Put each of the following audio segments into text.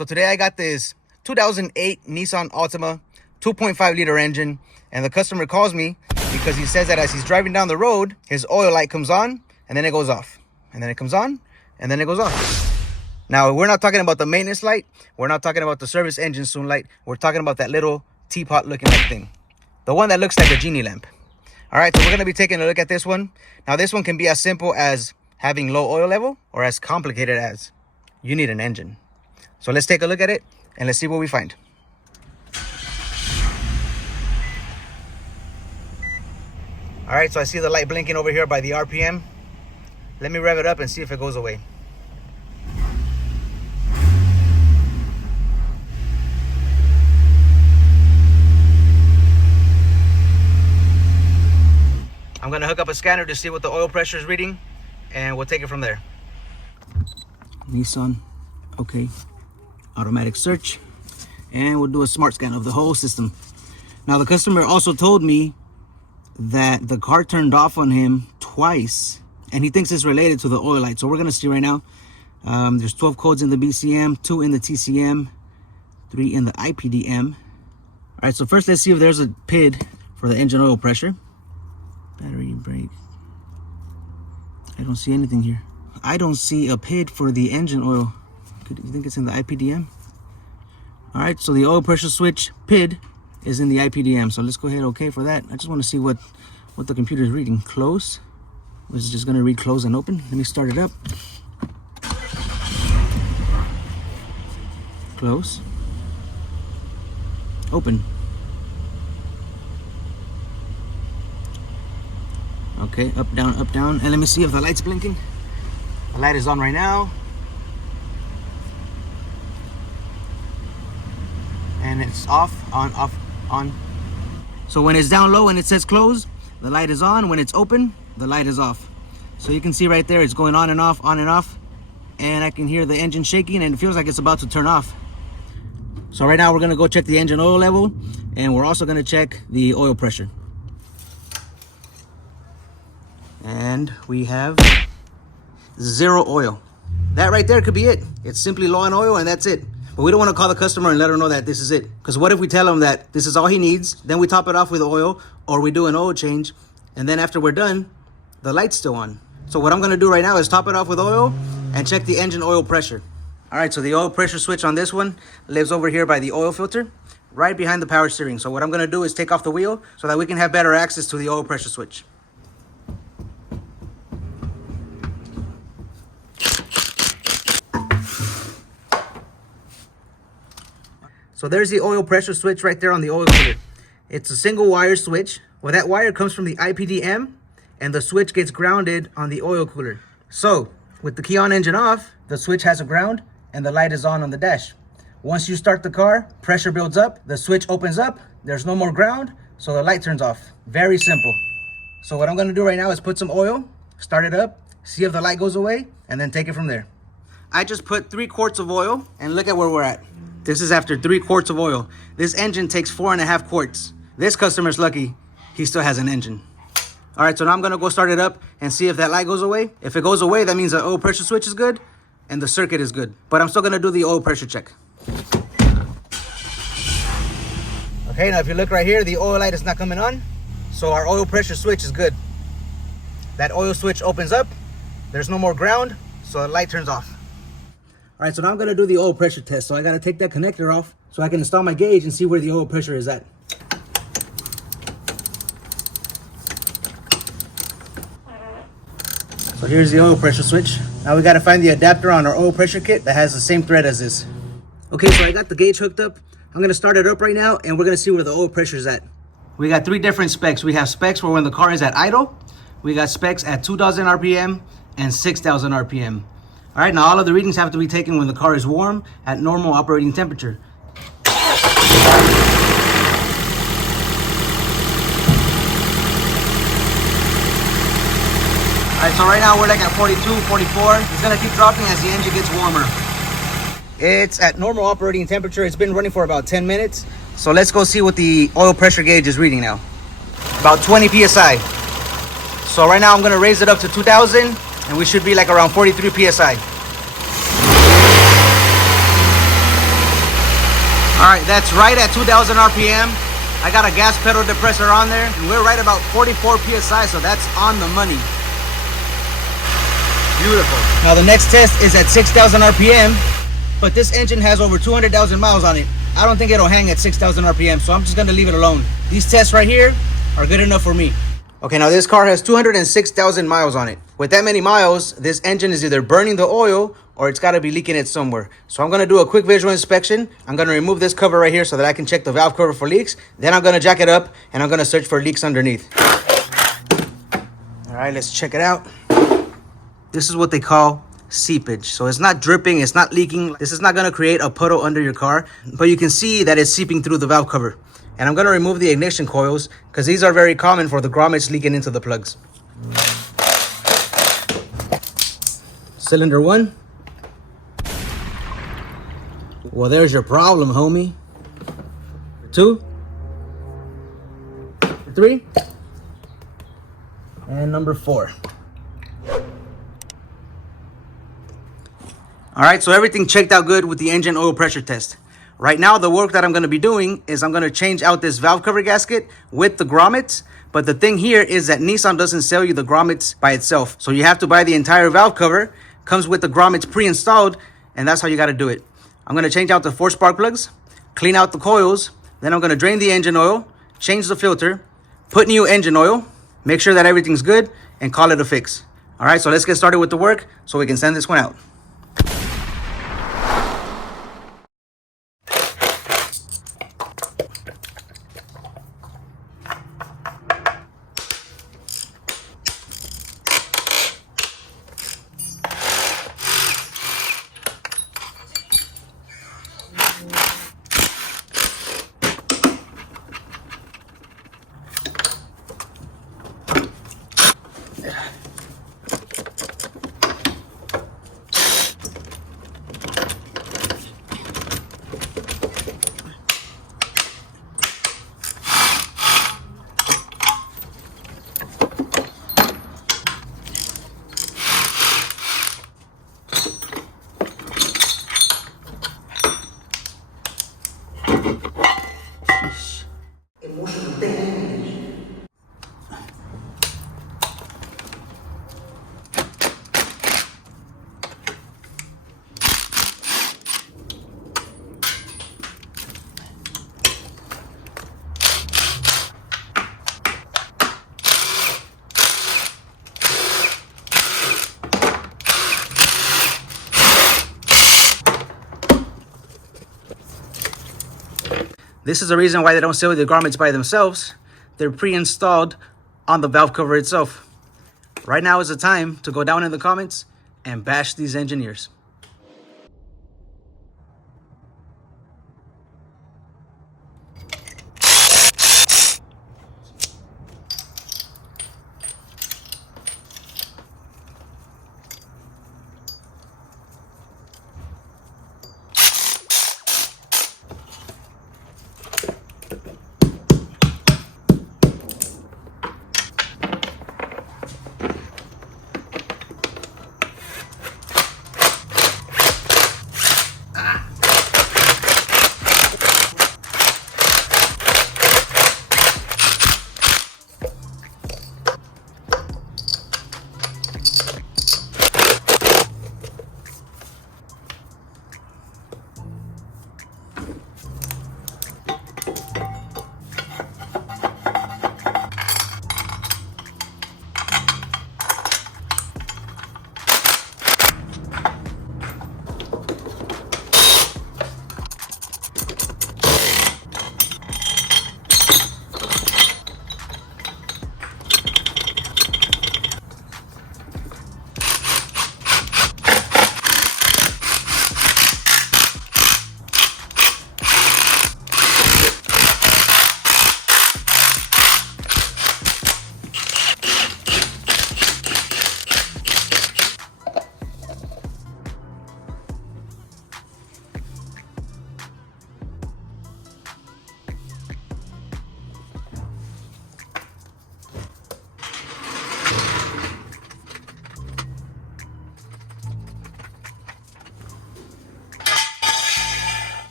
So today I got this 2008 Nissan Altima 2.5 liter engine, and the customer calls me because he says that as he's driving down the road, his oil light comes on and then it goes off, and then it comes on and then it goes off. Now, we're not talking about the maintenance light. We're not talking about the service engine soon light. We're talking about that little teapot looking like thing, the one that looks like a genie lamp. All right, so we're gonna be taking a look at this one. Now, this one can be as simple as having low oil level or as complicated as you need an engine. So let's take a look at it and let's see what we find. All right, so I see the light blinking over here by the RPM. Let me rev it up and see if it goes away. I'm gonna hook up a scanner to see what the oil pressure is reading, and we'll take it from there. Nissan, okay, automatic search, and we'll do a smart scan of the whole system. Now, the customer also told me that the car turned off on him twice, and he thinks it's related to the oil light. So we're gonna see right now. There's 12 codes in the BCM, 2 in the TCM, 3 in the IPDM. All right, so first let's see if there's a PID for the engine oil pressure. Battery, brake. I don't see anything here. I don't see a PID for the engine oil. You think it's in the IPDM? All right, so the oil pressure switch PID is in the IPDM. So let's go ahead, okay, for that. I just want to see what the computer is reading. Close. Was it just going to read close and open? Let me start it up. Close. Open. Okay, up, down, and let me see if the light's blinking. The light is on right now. And it's off, on, off, on. So when it's down low and it says close, the light is on. When it's open, the light is off. So you can see right there, it's going on and off, and I can hear the engine shaking, and it feels like it's about to turn off. So right now we're gonna go check the engine oil level, and we're also gonna check the oil pressure. And we have 0 oil. That right there could be it. It's simply low on oil and that's it. But we don't want to call the customer and let her know that this is it. Because what if we tell him that this is all he needs, then we top it off with oil, or we do an oil change, and then after we're done, the light's still on. So what I'm going to do right now is top it off with oil and check the engine oil pressure. All right, so the oil pressure switch on this one lives over here by the oil filter, right behind the power steering. So what I'm going to do is take off the wheel so that we can have better access to the oil pressure switch. So there's the oil pressure switch right there on the oil cooler. It's a single wire switch. Well, that wire comes from the IPDM, and the switch gets grounded on the oil cooler. So with the key on, engine off, the switch has a ground and the light is on the dash. Once you start the car, pressure builds up, the switch opens up, there's no more ground, so the light turns off. Very simple. So what I'm gonna do right now is put some oil, start it up, see if the light goes away, and then take it from there. I just put 3 quarts of oil, and look at where we're at. This is after 3 quarts of oil. This engine takes 4.5 quarts. This customer's lucky he still has an engine. All right, so now I'm gonna go start it up and see if that light goes away. If it goes away, that means the oil pressure switch is good and the circuit is good. But I'm still gonna do the oil pressure check. Okay, now if you look right here, the oil light is not coming on. So our oil pressure switch is good. That oil switch opens up, there's no more ground, so the light turns off. All right, so now I'm gonna do the oil pressure test. So I gotta take that connector off so I can install my gauge and see where the oil pressure is at. So here's the oil pressure switch. Now we gotta find the adapter on our oil pressure kit that has the same thread as this. Okay, so I got the gauge hooked up. I'm gonna start it up right now and we're gonna see where the oil pressure is at. We got 3 different specs. We have specs for when the car is at idle. We got specs at 2,000 RPM and 6,000 RPM. All right, now all of the readings have to be taken when the car is warm at normal operating temperature. All right, so right now we're like at 42, 44. It's gonna keep dropping as the engine gets warmer. It's at normal operating temperature. It's been running for about 10 minutes. So let's go see what the oil pressure gauge is reading now. About 20 PSI. So right now I'm gonna raise it up to 2,000 and we should be like around 43 PSI. Alright, that's right at 2,000 RPM. I got a gas pedal depressor on there, and we're right about 44 PSI, so that's on the money. Beautiful. Now the next test is at 6,000 RPM, but this engine has over 200,000 miles on it. I don't think it'll hang at 6,000 RPM, so I'm just gonna leave it alone. These tests right here are good enough for me. Okay, now this car has 206,000 miles on it. With that many miles, this engine is either burning the oil or it's gotta be leaking it somewhere. So I'm gonna do a quick visual inspection. I'm gonna remove this cover right here so that I can check the valve cover for leaks. Then I'm gonna jack it up and I'm gonna search for leaks underneath. All right, let's check it out. This is what they call seepage. So it's not dripping, it's not leaking. This is not gonna create a puddle under your car, but you can see that it's seeping through the valve cover. And I'm gonna remove the ignition coils because these are very common for the grommets leaking into the plugs. Cylinder 1. Well, there's your problem, homie. 2. 3. And number 4. All right, so everything checked out good with the engine oil pressure test. Right now, the work that I'm gonna be doing is I'm gonna change out this valve cover gasket with the grommets. But the thing here is that Nissan doesn't sell you the grommets by itself. So you have to buy the entire valve cover, comes with the grommets pre-installed, and that's how you gotta do it. I'm gonna change out the 4 spark plugs, clean out the coils, then I'm gonna drain the engine oil, change the filter, put new engine oil, make sure that everything's good, and call it a fix. All right, so let's get started with the work so we can send this one out. This is the reason why they don't sell the grommets by themselves. They're pre-installed on the valve cover itself. Right now is the time to go down in the comments and bash these engineers.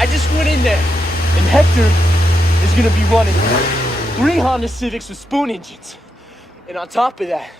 I just went in there, and Hector is gonna be running 3 Honda Civics with spoon engines. And on top of that,